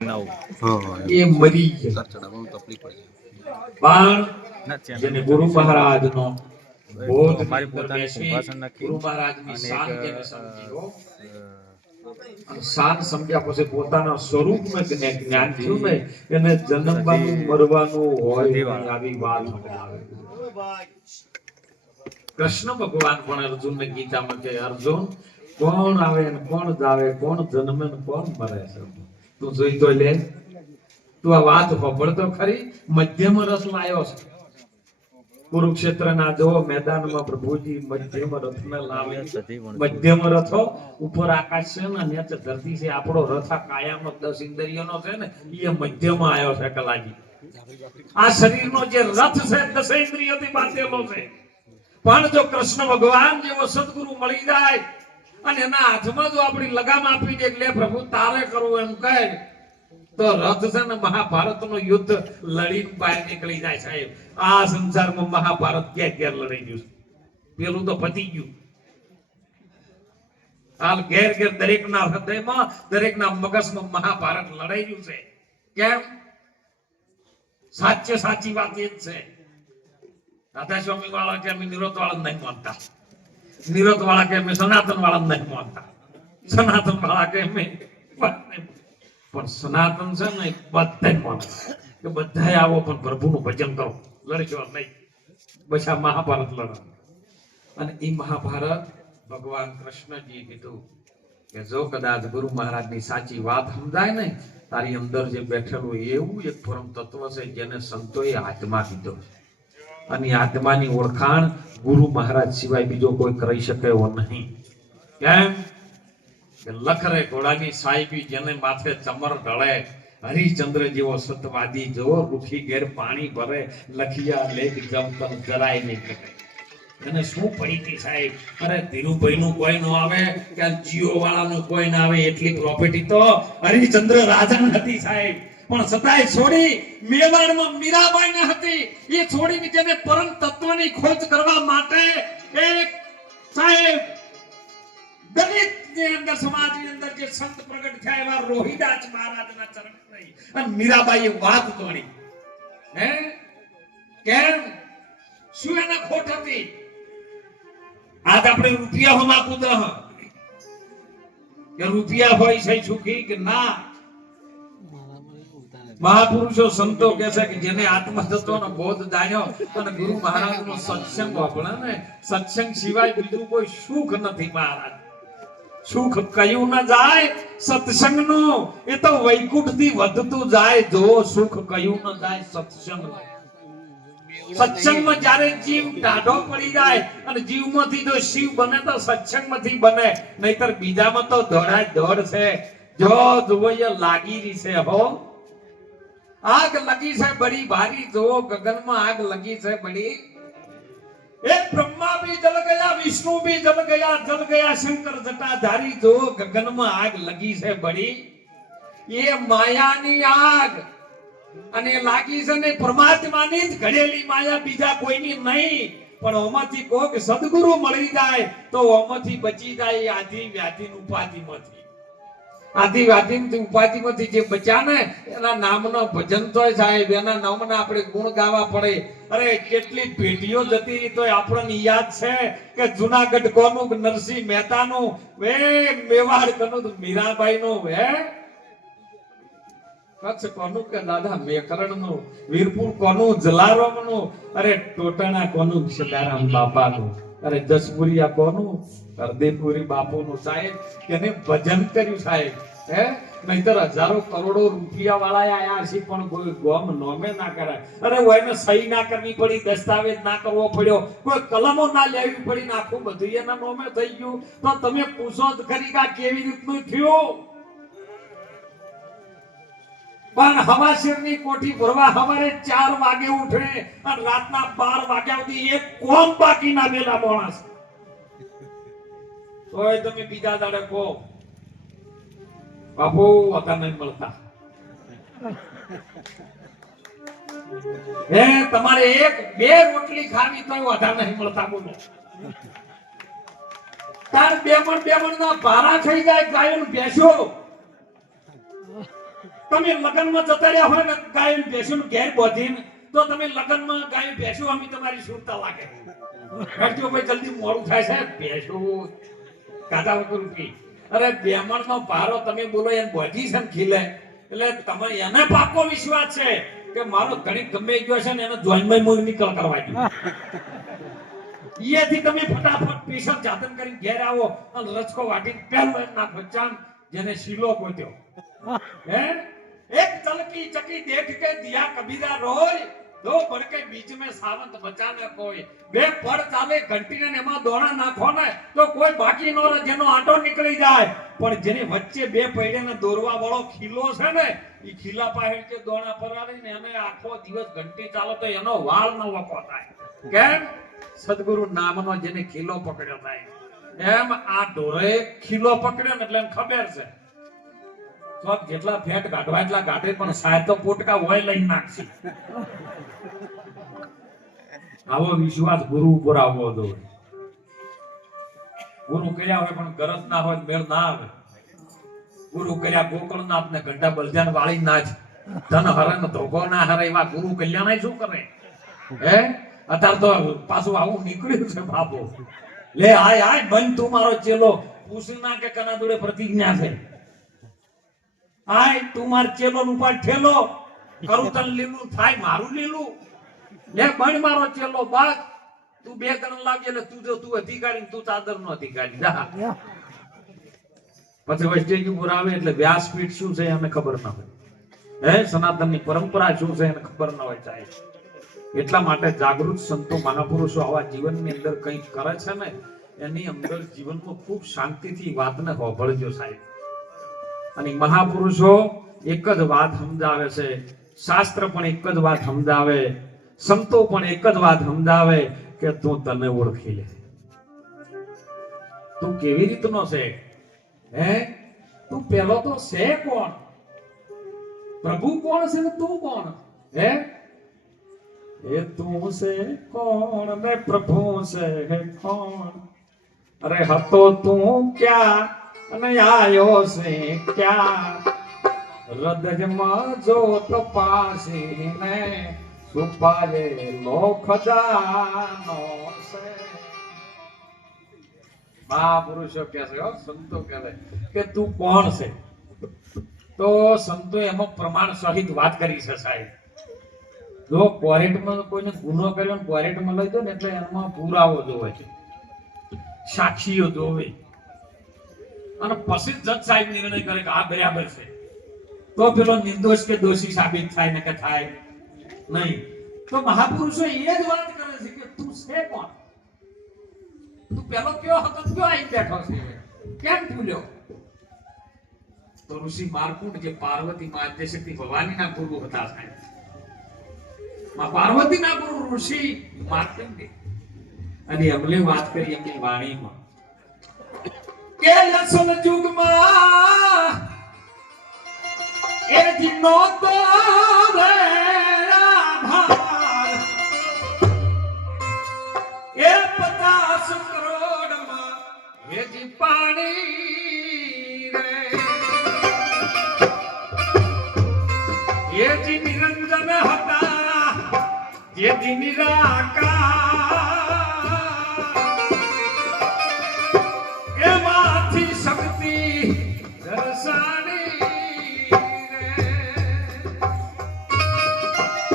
એ મરી ગયા પણ જેને ગુરુ મહારાજ નો બોધ મારી પોતાની કુંભાસન નાખી ગુરુ મહારાજ ની અને શાન જેને સમજી શાન સમજ્યા પછી પોતાના સ્વરૂપમાં જ્ઞાન થયું ને એને જન્મવાનું મરવાનું હોય નહીં આવી વાત સમજાવે. કૃષ્ણ ભગવાન પણ અર્જુનને ગીતામાં કહે અર્જુન કોણ આવે ને કોણ જાવે, કોણ જન્મે ને કોણ મરે છે તું જોઈ તો લે. તું આ વાત સાંભળતો ખરી. મધ્યમ રસ લાયો છે. કુરુક્ષેત્રના જો મેદાનમાં પ્રભુજી મધ્યમ રથને લાવી. મધ્યમ રથો ઉપર આકાશ છે ને નીચે ધરતી છે. આપણો રથ આ કાયાનો 10 ઇન્દ્રિયોનો છે ને એ મધ્યમ આવ્યો છે કલાજી. આ શરીરનો જે રથ છે 10 ઇન્દ્રિયોથી બાંધેલો છે. પણ જો કૃષ્ણ ભગવાન જેવો સદગુરુ મળી જાય અને એના હાથમાં જો આપણી લગામ આપી દે એટલે પ્રભુ તારે કરવું એમ કહે તો રથ છે ને મહાભારતનું યુદ્ધ લડીને બહાર નીકળી જાય સાહેબ. આ સંસારમાં મહાભારત ક્યાં લડાઈ ગયું છે. પેલું તો પતી ગયું. હાલ ઘેર ઘેર દરેકના હૃદયમાં દરેકના મગજમાં મહાભારત લડાઈ ગયું છે. કેમ? સાચી વાત એ જ છે. રાધા સ્વામી વાળા કે અમે નિરોધ વાળા નહીં માનતા, નિરોધ વાળા કે અમે સનાતન વાળા નહીં માનતા, સનાતન વાળા કે અમે પણ સનાતન છે ને બધા માને કે બધા આવો પણ પ્રભુનું ભજન કરો, લડશો નહીં. બસ આ મહાભારત લડો. અને એ મહાભારત ભગવાન કૃષ્ણજી કીધું કે જો કદાચ ગુરુ મહારાજની સાચી વાત સમજાય ને તારી અંદર જે બેઠેલું એવું એક પરમ તત્વ છે જેને સંતોએ આત્મા કીધો. અને આત્માની ઓળખાણ ગુરુ મહારાજ સિવાય બીજો કોઈ કરી શકે એવો નહીં. કેમ કે લખરે ઘોડાની સાહેબી જેને માથે ચમર ઢળે, હરિચંદ્ર જેવો સતવાદી જો રૂખી ઘેર પાણી ભરે, લખિયા લેખ જમતન જરાય નહીં કરે. એને શું પડી હતી સાહેબ? અરે ધીરુભાઈ નું કોઈ ન આવે કે જીઓ વાળાનું કોઈ ના આવે એટલી પ્રોપર્ટી તો હરિચંદ્ર રાજા હતી સાહેબ. પણ છતાંય છોડી મેવાડમાં મીરાબાઈ ને હતી. એ છોડીને જેને પરમ તત્વની ખોજ કરવા માટે એક સાહેબ દલિત ની અંદર સમાજની અંદર જે સંત પ્રગટ થયા એવા રોહિદાસ મહારાજના ચરણ રહી અને મીરાબાઈએ વાત તોડી. હે કેમ? શું એના ખોટ હતી? આજ આપણે રૂપિયા હમ આપું તો કે રૂપિયા હોય છે સુખી કે ના? મહાપુરુષો સંતો કહે છે કે જેને આત્મતત્વનો બોધ જાણ્યો અને ગુરુ મહારાજનો સત્સંગ વાપરે ને સત્સંગ સિવાય બીજું કોઈ સુખ નથી. મહારાજ સુખ કયું ન જાય સત્સંગનું. એ તો વૈકુંઠથી વધતું જાય. જો સુખ કયું ન જાય સત્સંગ. સત્સંગમાં જ્યારે જીવ ટાઢો પડી જાય અને જીવમાંથી જો શિવ બને તો સત્સંગમાંથી બને, નહીતર બીજામાં તો દોડા દોડ છે. જો દુવૈયા લાગી રહી છે હો. આગ લગી છે બડી ભારી. જો ગગનમાં આગ લગી છે બડી. એક બ્રહ્મા ભી જલ ગયા, વિષ્ણુ ભી જલ ગયા શંકર જટાધારી. જો ગગનમાં આગ લગી છે બડી. એ માયાની આગ અને લાગી છે ને પરમાત્માની જ ઘડેલી માયા, બીજા કોઈની નહીં. પણ ઓમાંથી કોક સદગુરુ મળી જાય તો ઓમાંથી બચી જાય આધિ વ્યાધિ ઉપાધિમાંથી. આધિ વ્યાધિ ઉપાધિમાંથી જે બચ્યા ને એના નામનો ભજન તો સાહેબ, એના નામના આપણે ગુણ ગાવા પડે. અરે કેટલી પેઢીઓ જતી રહી તો આપણને યાદ છે કે જુનાગઢ કોનું? નરસિંહ મહેતાનું. મેવાડ કોનું? મીરાબાઈ નું. કચ્છ કોનું? કે દાદા મેકરણનું. વીરપુર કોનું? જલારામનું. અરે ટોટાણા કોનું? સદારામ બાપાનું. અરે જસપુરિયા કોનું? હરદેપુરી બાપુનું. સાહેબ એને ભજન કર્યું સાહેબ. હે નહીતર હજારો કરોડો રૂપિયા વાળા આયા છે પણ કોઈ ગોમ નોમે ના કરાય. અરે એને સહી ના કરવી પડી, દસ્તાવેજ ના કરવો પડ્યો, કોઈ કલમો ના લેવી પડી, આખું બધું એના નોમે થઈ ગયું. તો તમે પૂછો જ ખરી કે કેવી રીતનું થયું? પણ હવાશીરની કોઠી ભરવા સવારે 4 વાગે ઉઠે અને રાતના 12 વાગ્યા સુધી એક કોમ બાકી ના મેલા માણસ. તોય તમે બીજા દાડે કહો બાપુ હતા નહીં મળતા. તમારે 1-2 રોટલી ખાવી તોય વધા નહીં મળતા. બોલો તાર બે મણ ના ભારા થઈ જાય ગાયો બેસો. તમે લગ્નમાં જતા રહ્યા હોય ને ગાય ભેંસું ઘેર બોધીને, તો તમે લગ્નમાં ગાય ભેંસું અમે તમારી સુરતા લાગે. હટજો ભાઈ, જલ્દી મોડું થાય છે. ભેંસું કાઢા વગર ઉઠી. અરે બેમણનો ભારો તમે બોલો એને બોધી છે ને ખીલે, એટલે તમે એને પાકો વિશ્વાસ છે કે મારો ઘણી ગમે ગયો છે ને એને જોઈનમાં મૂળ નીકળ કરવા દો. અહીંયાથી તમે ફટાફટ પીસલ જાતન કરી ઘેર આવો અને રચકો વાટીને પહેલો એમના બચ્ચાને જેને શીલો ગોત્યો. હે એક તલકી ચકી દેખ કે દિયા કબીરા રોય, દો ભડકે બીચ में सावंत बचाने कोई. બે પડ ચાલે ઘંટીને એમાં દોણા નાખો ને તો કોઈ બાકી નો રહે, જેનો આંટો નીકળી જાય. પણ જેની વચ્ચે બે પૈડેને દોરવા વાળો ખીલો છે ને, એ ખીલા પાસે જે દોણા પરાડીને એને આખો દિવસ ઘંટી ચાલે તો એનો વાળ ન વકો થાય. કેમ? સદગુરુ નામનો જેને ખીલો પકડ્યો થાય. એમ આ ઢોરે ખીલો પકડ્યો ને એટલે એમ ખબર છે તો જેટલા ફેટ કાઢવા એટલા કાઢે, પણ સાહેબ તો પોટકા હોય લઈ નાખશે. આવો વિશ્વાસ ગુરુ ઉપર આવવો જોઈએ. ગુરુ કર્યા હોય પણ ગરજ ના હોય, મેળ ના આવે. ગુરુ કર્યા ગોકળનાથ ને ઘંટા બલજાન વાળી નાચ, ધન હરે ને ધોકો ના હરે, એવા ગુરુ કલ્યાણ શું કરે? હે અત્યારે તો પાછું આવું નીકળ્યું છે બાપુ. લે આય આય બન તું મારો ચેલો, પૂછ ના કે કના જોડે પ્રતિજ્ઞા છે. આય તું માર ચેલો ઉપર ઠેલો કરું, તન લીલું થાય મારું લીલું. લે બન મારો ચેલો બાદ તું બે ગણ લાગે એટલે તું જો તું અધિકારી, તું ચાદર નો અધિકારી. જા પછી વૈષ્ણવ ઉપર આવે એટલે વ્યાસપીઠ શું છે એને ખબર ના હોય. હે સનાતનની પરંપરા શું છે એને ખબર ના હોય સાહેબ. એટલા માટે જાગૃત સંતો મહાપુરુષો આવા જીવનની અંદર કંઈક કરે છે ને, એની અંદર જીવનમાં ખૂબ શાંતિથી વાતને હોભળજો સાહેબ. અને મહાપુરુષો એક જ વાત સમજાવે છે, શાસ્ત્ર પણ એક જ વાત સમજાવે, સંતો પણ એક જ વાત સમજાવે કે તું તને ઓળખી લે. તું કેવી રીતનો છે? હે તું પેલો તો છે કોણ? પ્રભુ કોણ છે ને તું કોણ? હે એ તું છે કોણ ને પ્રભુ છે કોણ? અરે હતો તું ક્યાં અને આયો છે ક્યાં? હૃદયમાં જોત પાસીને છુપાયેલો ખજાનો છે. મહાપુરુષો કહે છે, સંતો કહે છે કે તું કોણ છે? તો સંતો એમાં પ્રમાણ સહિત વાત કરી છે સાહેબ. જો કોર્ટમાં કોઈને ગુનો કર્યો ને કોર્ટમાં લઈ દો ને એટલે એમાં પુરાવો જોવે છે, સાક્ષીઓ જોવે, અને પછી જજ સાહેબ નિર્ણય કરે કે આ બરાબર છે. તો પેલો નિર્દોષ કે દોષી સાબિત થાય ને કે થાય નહીં. તો મહાપુરુષો એ જ વાત કરે છે કે તું છે કોણ? તું પેલો કયો હતો, કયો આવી બેઠો છે, કેમ ભૂલ્યો? તો ઋષિ માર્કુંડ જે પાર્વતી માં આદ્યશક્તિ ભવાની ના ગુરુ હતા સાહેબ, માં પાર્વતી ના ગુરુ ઋષિ માર્કંડે, અને અમલે વાત કરી એમની વાણીમાં કે લસન યુગમાં એ જીનો તો રે આભાર, એ 50 કરોડમાં એ જી પાણી રે, એ જી નિરંજન હતા જે દી નિરાકાર, એમાંથી શક્તિ દર્શાની રે.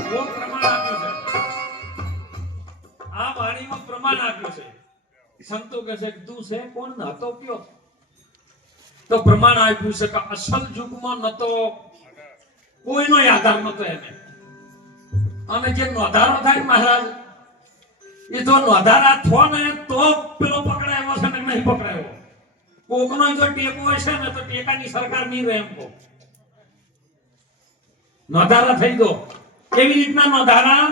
એવો પ્રમાણ આપ્યું છે, આ વાણીમાં પ્રમાણ આપ્યું છે. સંતો કહે છે તું છે કોણ ને હતો કયો? તો પ્રમાણ આપ્યું છે કે અસલ યુગમાં નતો કોઈનો આધાર નતો એને. અને જે નોધારો થાય મહારાજ, એ જો નોધારા થો ને તો પેલો પકડાયો છે ને નહીં પકડાયો. કોકનો જો ટેકો હશે ને તો ટેકાની સરકાર નહીં રહે એમ કહો. નોધારા થઈ દો. કેવી રીતના નોધારા?